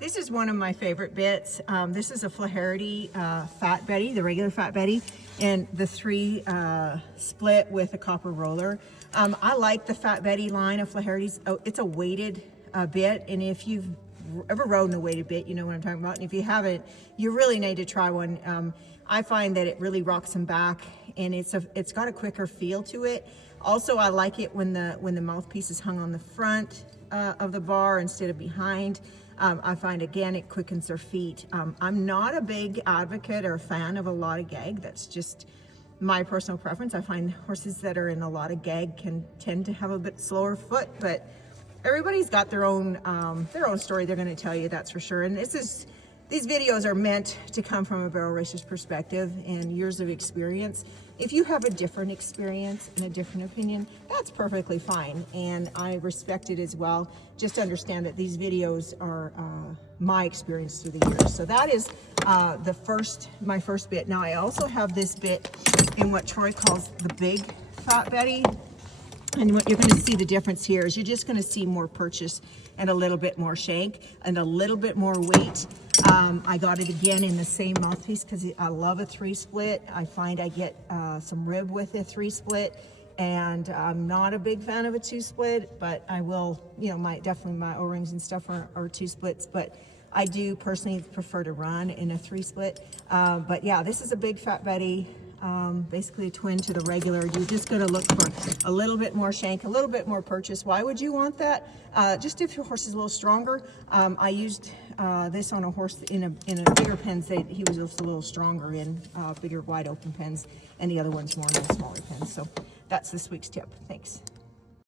This is one of my favorite bits. This is a Flaherty Fat Betty, the regular Fat Betty, and the 3 split with a copper roller. I like the Fat Betty line of Flaherty's. Oh, it's a weighted bit, and if you've ever rode in a weighted bit, you know what I'm talking about. And if you haven't, you really need to try one. I find that it really rocks them back, and it's got a quicker feel to it. Also, I like it when the mouthpiece is hung on the front of the bar instead of behind. I find, again, it quickens their feet. I'm not a big advocate or fan of a lot of gag. That's just my personal preference. I find horses that are in a lot of gag can tend to have a bit slower foot, but everybody's got their own story they're going to tell you, that's for sure. And these videos are meant to come from a barrel racer's perspective and years of experience. If you have a different experience and a different opinion, that's perfectly fine, and I respect it as well. Just understand that these videos are my experience through the years. So that is my first bit. Now I also have this bit in what Troy calls the big Fat Betty. And what you're going to see the difference here is you're just going to see more purchase and a little bit more shank and a little bit more weight. I got it again in the same mouthpiece because I love a 3 split. I find I get some rib with a 3 split, and I'm not a big fan of a 2 split, but I will, definitely my O-rings and stuff are 2 splits, but I do personally prefer to run in a 3 split. But yeah, this is a big Fat Betty. Basically a twin to the regular. You're just going to look for a little bit more shank, a little bit more purchase. Why would you want that? Just if your horse is a little stronger. I used this on a horse in a bigger pens that he was just a little stronger in, bigger wide open pens, and the other one's more in the smaller pens. So that's this week's tip. Thanks.